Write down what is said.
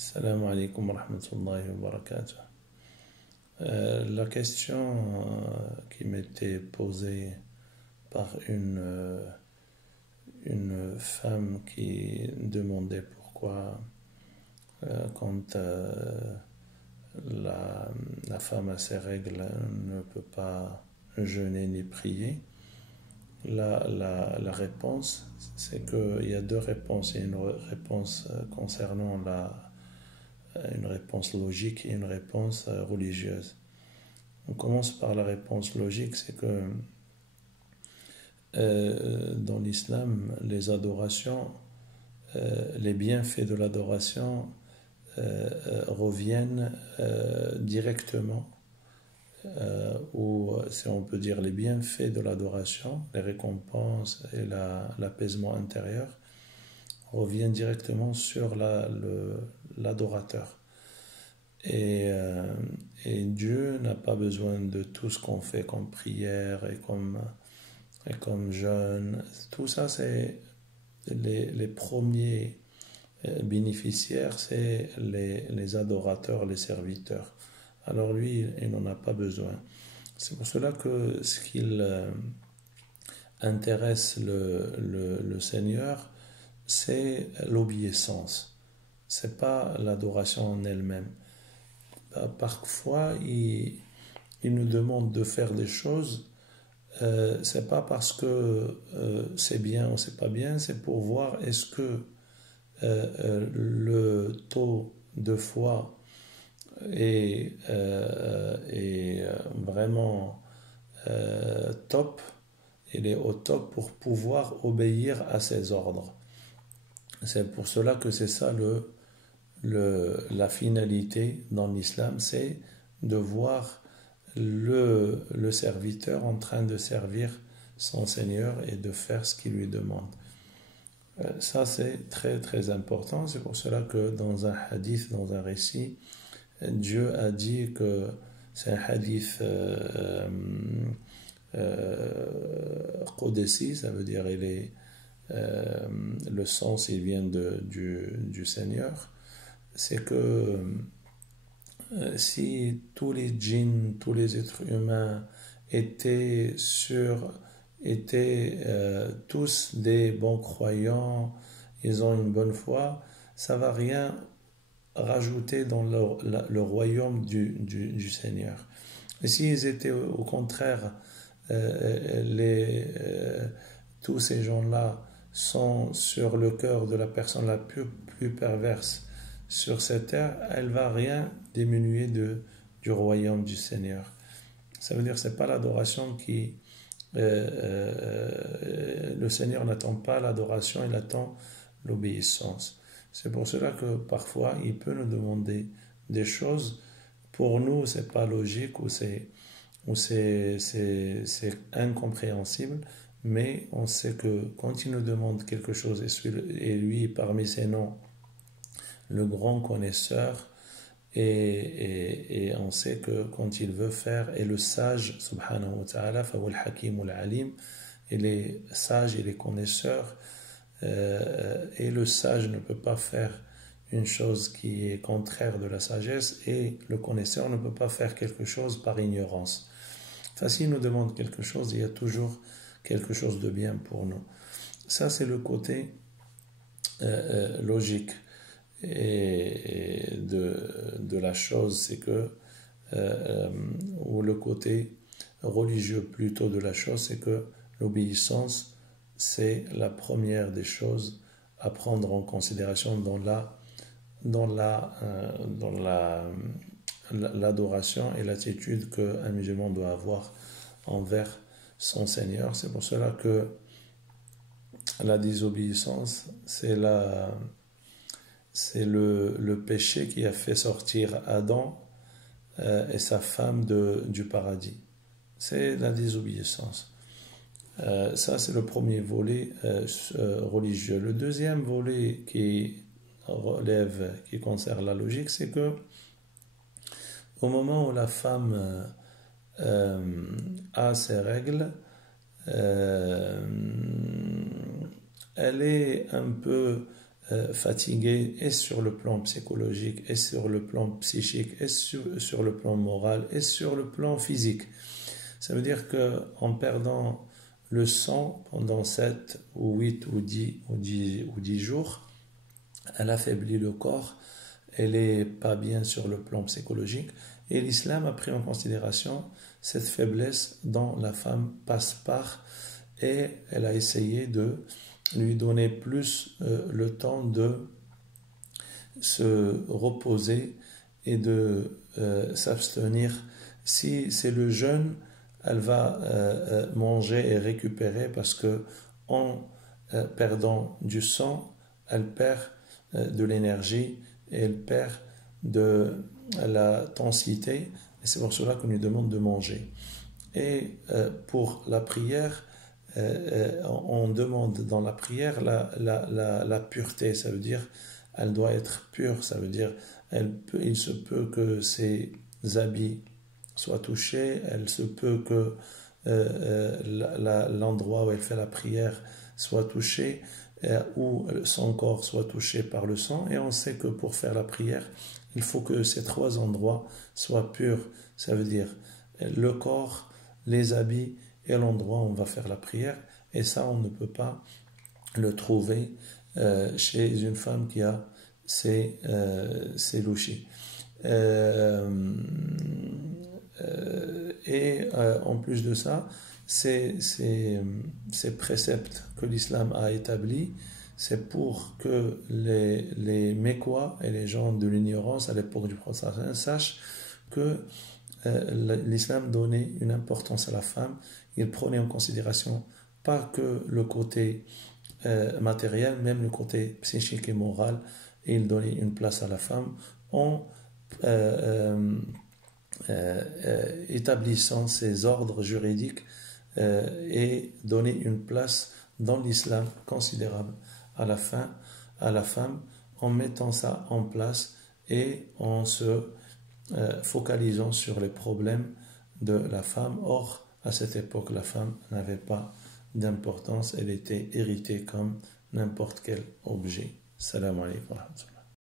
Salam alaikum wa rahmatullahi wa barakatuh. La question qui m'était posée par une femme qui demandait pourquoi quand la femme a ses règles ne peut pas jeûner ni prier. La réponse, c'est qu'il y a deux réponses. Il y a une réponse concernant une réponse logique et une réponse religieuse. On commence par la réponse logique, c'est que dans l'islam, les adorations, les bienfaits de l'adoration reviennent directement, ou si on peut dire les bienfaits de l'adoration, les récompenses et l'apaisement intérieur reviennent directement sur l'adorateur. Et Dieu n'a pas besoin de tout ce qu'on fait comme prière et comme jeûne. Tout ça, c'est les premiers bénéficiaires, c'est les adorateurs, les serviteurs. Alors lui, il n'en a pas besoin. C'est pour cela que ce qu'il intéresse le Seigneur, c'est l'obéissance. C'est pas l'adoration en elle-même. Parfois, il nous demande de faire des choses. C'est pas parce que c'est bien ou c'est pas bien, c'est pour voir est-ce que le taux de foi est vraiment top. Il est au top pour pouvoir obéir à ses ordres. C'est pour cela que c'est ça la finalité dans l'islam, c'est de voir le serviteur en train de servir son Seigneur et de faire ce qu'il lui demande. Ça, c'est très très important. C'est pour cela que dans un hadith, dans un récit, Dieu a dit que c'est un hadith qudsi, ça veut dire le sens il vient du Seigneur. C'est que si tous les djinns, tous les êtres humains étaient tous des bons croyants, ils ont une bonne foi, ça ne va rien rajouter dans le royaume du Seigneur. Et s'ils étaient au contraire, tous ces gens-là sont sur le cœur de la personne la plus perverse sur cette terre, elle ne va rien diminuer du royaume du Seigneur. Ça veut dire que ce n'est pas l'adoration qui... le Seigneur n'attend pas l'adoration, il attend l'obéissance. C'est pour cela que parfois, il peut nous demander des choses. Pour nous, ce n'est pas logique ou c'est incompréhensible, mais on sait que quand il nous demande quelque chose, et lui, parmi ses noms, le grand connaisseur, et on sait que quand il veut faire, et le sage, subhanahu wa ta'ala, fawal hakim ul alim, il est sage, il est connaisseur, et le sage ne peut pas faire une chose qui est contraire de la sagesse, et le connaisseur ne peut pas faire quelque chose par ignorance. Enfin, s'il nous demande quelque chose, il y a toujours quelque chose de bien pour nous. Ça, c'est le côté logique et de la chose, c'est que ou le côté religieux plutôt de la chose, c'est que l'obéissance, c'est la première des choses à prendre en considération l'adoration et l'attitude qu'un musulman doit avoir envers son Seigneur. C'est pour cela que la désobéissance, c'est le péché qui a fait sortir Adam et sa femme du paradis. C'est la désobéissance. Ça, c'est le premier volet religieux. Le deuxième volet qui concerne la logique, c'est que au moment où la femme a ses règles, elle est un peu fatigué et sur le plan psychologique, et sur le plan psychique, et sur le plan moral, et sur le plan physique. Ça veut dire qu'en perdant le sang pendant 7 ou 8 ou 10 jours, elle affaiblit le corps, elle n'est pas bien sur le plan psychologique. Et l'islam a pris en considération cette faiblesse dont la femme passe par, et elle a essayé de lui donner plus le temps de se reposer et de s'abstenir. Si c'est le jeûne, elle va manger et récupérer, parce que en perdant du sang, elle perd de l'énergie et elle perd de la densité, et c'est pour cela qu'on lui demande de manger. Et pour la prière, on demande dans la prière la pureté, ça veut dire elle doit être pure, ça veut dire il se peut que ses habits soient touchés, elle se peut que l'endroit où elle fait la prière soit touché, ou son corps soit touché par le sang, et on sait que pour faire la prière, il faut que ces 3 endroits soient purs, ça veut dire le corps, les habits et l'endroit où on va faire la prière, et ça on ne peut pas le trouver chez une femme qui a ces louchis. En plus de ça, ces préceptes que l'islam a établis, c'est pour que les Mécois et les gens de l'ignorance à l'époque du prophète sachent que l'islam donnait une importance à la femme. Il prenait en considération pas que le côté matériel, même le côté psychique et moral, et il donnait une place à la femme en établissant ces ordres juridiques et donner une place dans l'islam considérable à la femme, en mettant ça en place et en se focalisant sur les problèmes de la femme. Or, à cette époque, la femme n'avait pas d'importance, elle était héritée comme n'importe quel objet. Salam alaikum wa rahmatullah.